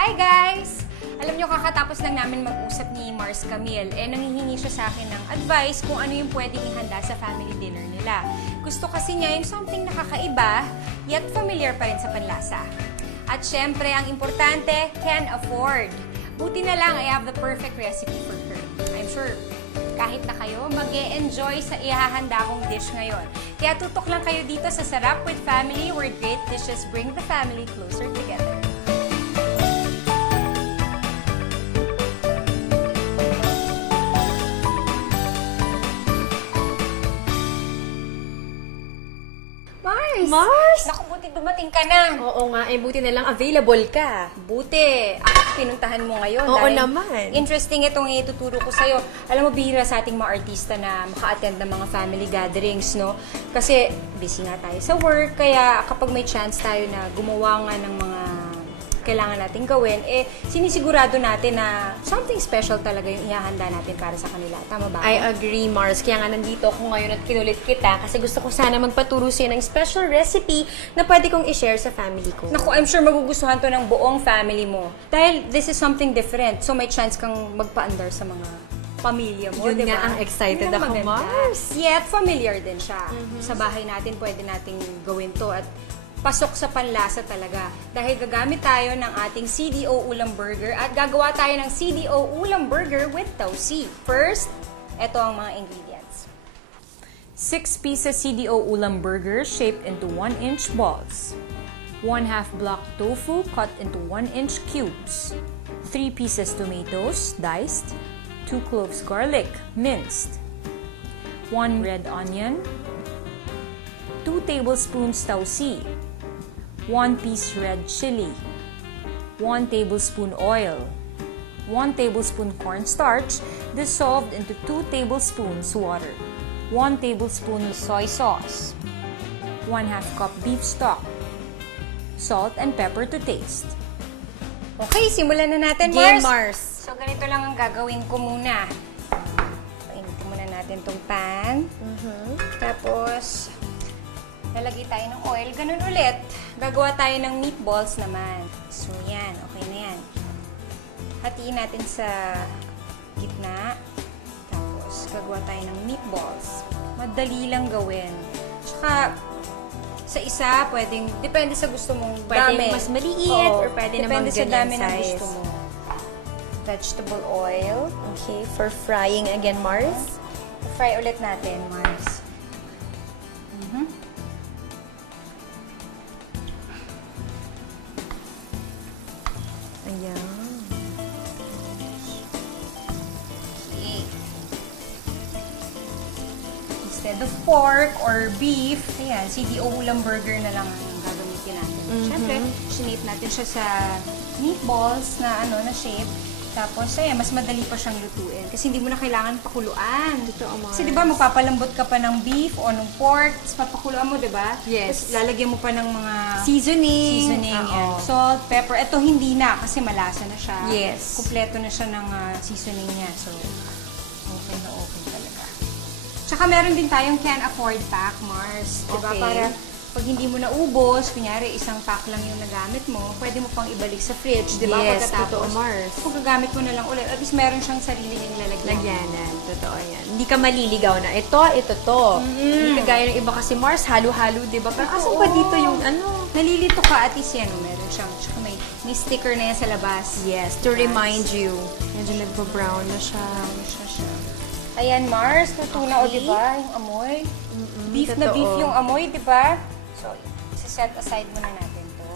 Hi guys! Alam nyo, kakatapos lang namin mag-usap ni Mars Camille, nanghihingi siya sa akin ng advice kung ano yung pwedeng ihanda sa family dinner nila. Gusto kasi niya yung something nakakaiba, yet familiar pa rin sa panlasa. At syempre, ang importante, can afford. Buti na lang, I have the perfect recipe for her. I'm sure, kahit na kayo, mag-e-enjoy sa ihahanda kong dish ngayon. Kaya tutok lang kayo dito sa Sarap with Family, where great dishes bring the family closer together. Mars! Naku, buti dumating ka na. Oo nga, buti na lang available ka. Buti. Ako pinuntahan mo ngayon. Oo dahil naman. Interesting itong ituturo ko sa'yo. Alam mo, bihira sa ating mga artista na maka-attend ng mga family gatherings, no? Kasi busy nga tayo sa work, kaya kapag may chance tayo na gumawa nga ng mga kailangan natin gawin, sinisigurado natin na something special talaga yung ihahanda natin para sa kanila. Tama ba? I agree, Mars. Kaya nga nandito ako ngayon at kinulit kita kasi gusto ko sana magpaturo sa'yo ng special recipe na pwede kong i-share sa family ko. Naku, I'm sure magugustuhan to ng buong family mo. Dahil this is something different. So may chance kang magpa-andar sa mga pamilya mo, Yun diba? nga ang excited Yun ang ako, maganda. Mars. Yet, familiar din siya. Sa bahay natin, pwede nating gawin to at pasok sa panlasa talaga. Dahil gagamit tayo ng ating CDO Ulam Burger at gagawa tayo ng CDO Ulam Burger with Tausi. First, ito ang mga ingredients. 6 pieces CDO Ulam Burger shaped into 1-inch balls. 1/2 block tofu cut into 1-inch cubes. 3 pieces tomatoes, diced. 2 cloves garlic, minced. 1 red onion. 2 tablespoons tausi. 1 piece red chili. 1 tablespoon oil. 1 tablespoon cornstarch dissolved into 2 tablespoons water. 1 tablespoon soy sauce. 1/2 cup beef stock. Salt and pepper to taste. Okay, simulan na natin, Game, Mars. Mars. So, ganito lang ang gagawin ko muna. Painitin muna natin tong pan. Tapos, lalagay tayo ng oil. Ganun ulit. Gagawa tayo ng meatballs naman. So, yan. Okay na yan. Hatiin natin sa gitna. Tapos, gagawa tayo ng meatballs. Madali lang gawin. Tsaka, sa isa, pwedeng, depende sa gusto mong Pwedeng dami. mas maliit or pwede namang depende sa ganyan dami ng size. gusto mo. Vegetable oil. Okay, for frying again, Mars. Fry ulit natin, Mars. Ayan. Okay. Instead of pork or beef, ayan, CDO Ulam Burger na lang ang gagamitin natin. Siyempre, shape natin siya sa meatballs na na shape. Tapos, ayan, mas madali pa siyang lutuin. Kasi hindi mo na kailangan pakuluan. Totoo, Mars. Kasi di ba magpapalambot ka pa ng beef o ng pork, tapos papakuluan mo, di ba? Yes. Tapos lalagyan mo pa ng mga Seasoning. yan. Oo. Salt, pepper. Ito hindi na kasi malasa na siya. Yes. Kumpleto na siya ng seasoning niya. So, okay na okay talaga. Tsaka meron din tayong can afford pack, Mars. Diba? Okay. Para pag hindi mo naubos, kunyari isang pack lang yung nagamit mo, pwede mo pang ibalik sa fridge, di ba? Yes, Pagkatapos, totoo, Mars. kung gagamit mo na lang ulit, at least meron siyang sarili niyang lalagyan. Lagyanan. Totoo yan. Hindi ka maliligaw na ito to. Hindi kagaya ng iba kasi, Mars, halo-halo, di ba? Parang asan ba dito yung Nalilito ka at least yan, meron siyang, tsaka may sticker na yan sa labas. Yes, to remind you. Medyo nagpa-brown na siya. Ayan, Mars, luto na, o, Okay. di ba? Yung amoy. Beef na totoo. beef yung amoy, di ba? So, set aside muna natin to.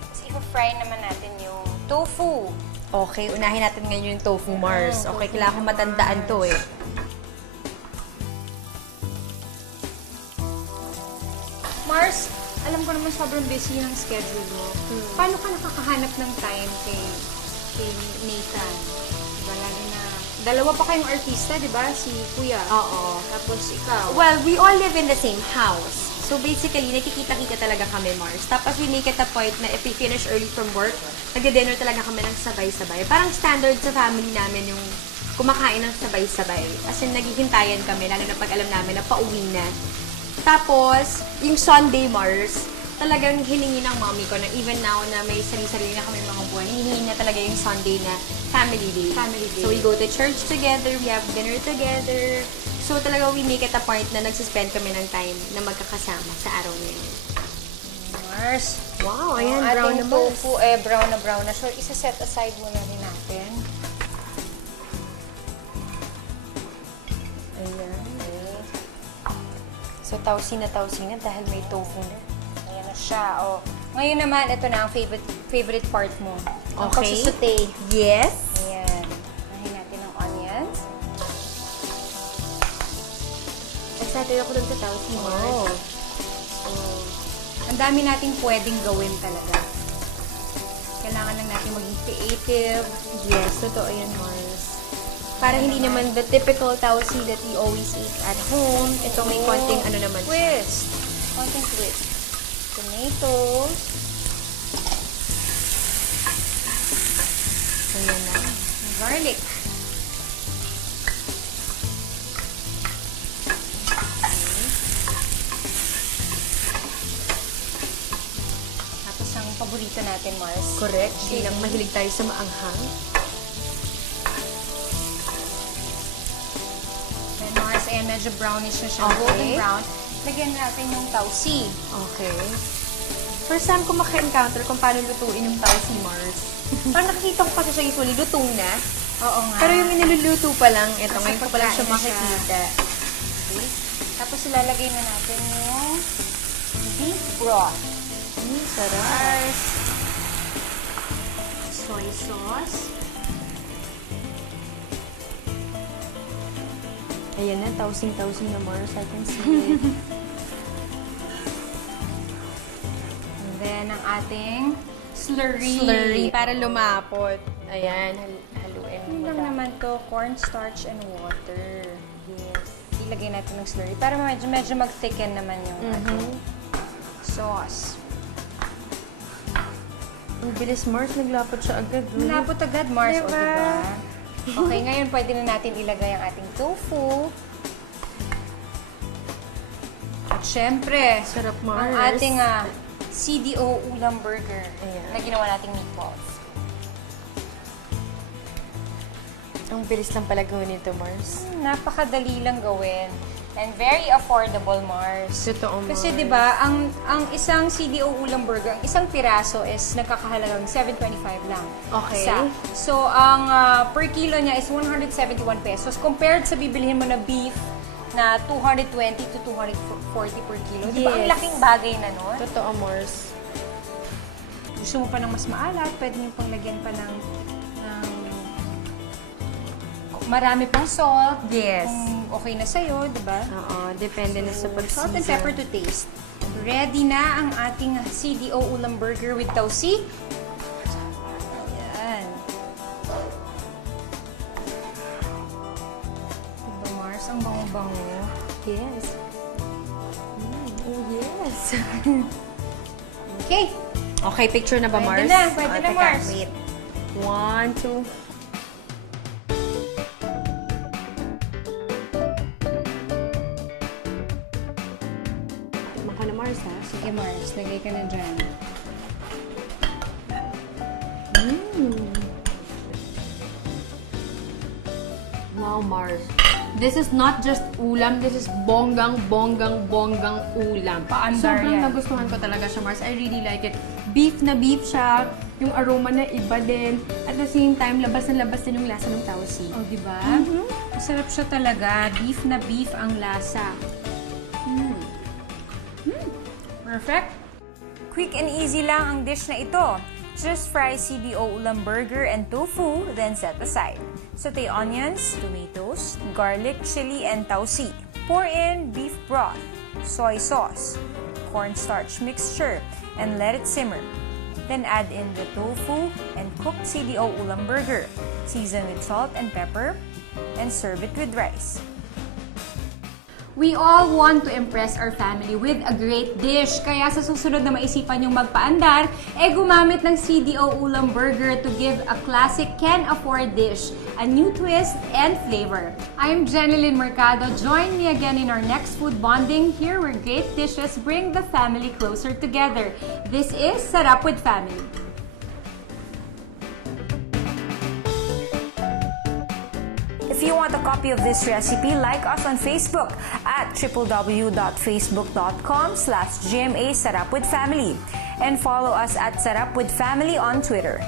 Tapos, i-fry naman natin yung tofu. Okay, unahin natin ngayon yung tofu, Mars. Okay, kailangan ko matandaan to eh. Mars, alam ko naman sobrang busy ng schedule mo. Paano ka nakakahanap ng time kay Nathan? Diba, lalo na, dalawa pa kayong artista, di ba? Si Kuya. Oo. Tapos ikaw. Well, we all live in the same house. So basically, nakikita-kita talaga kami, Mars. Tapos we make it a point na if we finish early from work, nag-dinner talaga kami ng sabay-sabay. Parang standard sa family namin yung kumakain ng sabay-sabay. As in, naghihintayan kami, lalo na pag alam namin na pauwi na. Tapos, yung Sunday, Mars, talagang hiningi ng mommy ko na even now na may sarili-sarili na kami mga buwan, hiningi na talaga yung Sunday na family day. Family day. So we go to church together, we have dinner together. So talaga we make it a point na nagsispend kami ng time na magkakasama sa araw na yun. Mars. Wow, ayan, Ang brown ating na tofu, brown na. So, isa-set aside muna rin natin. Ayan. Okay. So, tausi na dahil may tofu na. Ayan na siya. Oh. Ngayon naman, ito na ang favorite part mo. Ang Okay. pagsusute. Yes. Ayan. Nahin natin ang onions. Excited ako dun sa tausi, Mars. So, ang dami nating pwedeng gawin talaga. Kailangan lang natin maging creative. Yes, totoo yan, Mars. Para hindi naman the typical tausi that we always eat at home. Ito may konting ano naman siya. Twist. Konting twist. Tomatoes. Ayan na. Garlic. Tapos ang paborito natin, Mars. Correct. Chili. Bilang mahilig tayo sa maanghang. Then, Mars, ayan, medyo brownish na siya. Okay. Golden brown. Lagyan natin yung tausi. Okay. First time ko maka-encounter kung paano lutuin yung tausi, Mars. Parang nakikita ko kasi siya usually lutong na. Oo nga. Pero yung iniluluto pa lang, ito Nasa ngayon ko pa lang siya pagkain na siya. makikita. Okay. Tapos ilalagay na natin yung beef broth. Sarap. Mars. Soy sauce. Ayan na, tausing-tausing na, Mars. I can see it. And then, ang ating slurry. Slurry. Para lumapot. Ayan, haluin Yun mo lang ba? naman to, cornstarch and water. Yes. Ilagay natin ng slurry para medyo mag-thicken naman yung ating sauce. Ang bilis, Mars. Naglapot siya agad. Malapot agad, Mars. Diba? O, diba? Okay, ngayon pwede na natin ilagay ang ating tofu. At syempre, Sarap, ang Mars. ating CDO ulam burger Ayan. na ginawa nating meatballs. Ang bilis lang pala gawin ito, Mars. Napakadali lang gawin. And very affordable, Mars. Totoo, Mars. Kasi 'di ba, ang isang CDO ulam burger, ang isang piraso is nagkakahalagang 7.25 lang. Okay. Isa. So ang per kilo niya is 171 pesos compared sa bibilihin mo na beef na 220 to 240 per kilo. Di ba? Ang Yes. laking bagay na nun. Totoo, Mars. Gusto mo pa ng mas maalat, pwede niyo pang lagyan pa ng marami pang salt. Yes. Kung okay na sa'yo, di ba? Oo, depende na sa Salt and pag-season. pepper to taste. Ready na ang ating CDO ulam burger with tausi. Ayan. Diba, Mars? Ang bango-bango. Yes. Oh, yes. Okay. Okay, picture na ba, Pwede Mars? na, pwede na, Teka, Mars. Wait. 1, 2. Tikman ko na, Mars, ha? Sige, Mars. Lagay ka na dyan. Wow, Mars. This is not just ulam, this is bonggang ulam. Paandar Sobrang yan. nagustuhan ko talaga siya, Mars. I really like it. Beef na beef siya, yung aroma na iba din. At the same time, labas na labas din yung lasa ng tausi. O, di ba? Masarap siya talaga. Beef na beef ang lasa. Perfect. Quick and easy lang ang dish na ito. Just fry CDO ulam burger and tofu, then set aside. Saute onions, tomatoes, garlic, chili, and tausi. Pour in beef broth, soy sauce, cornstarch mixture, and let it simmer. Then add in the tofu and cooked CDO ulam burger. Season with salt and pepper, and serve it with rice. We all want to impress our family with a great dish. Kaya sa susunod na maisipan yung magpaandar, gumamit ng CDO Ulam Burger to give a classic can-afford dish a new twist and flavor. I'm Jeneline Mercado. Join me again in our next food bonding here where great dishes bring the family closer together. This is Sarap with Family. If you want a copy of this recipe, like us on Facebook at www.facebook.com/GMA Sarap with Family and follow us at Sarap with Family on Twitter.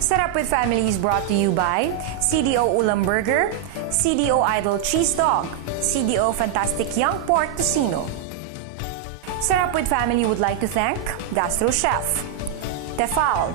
Sarap with Family is brought to you by CDO Ulam Burger, CDO Idol Cheese Dog, CDO Fantastic Young Pork Tocino. Sarap with Family would like to thank Gastro Chef, Tefal,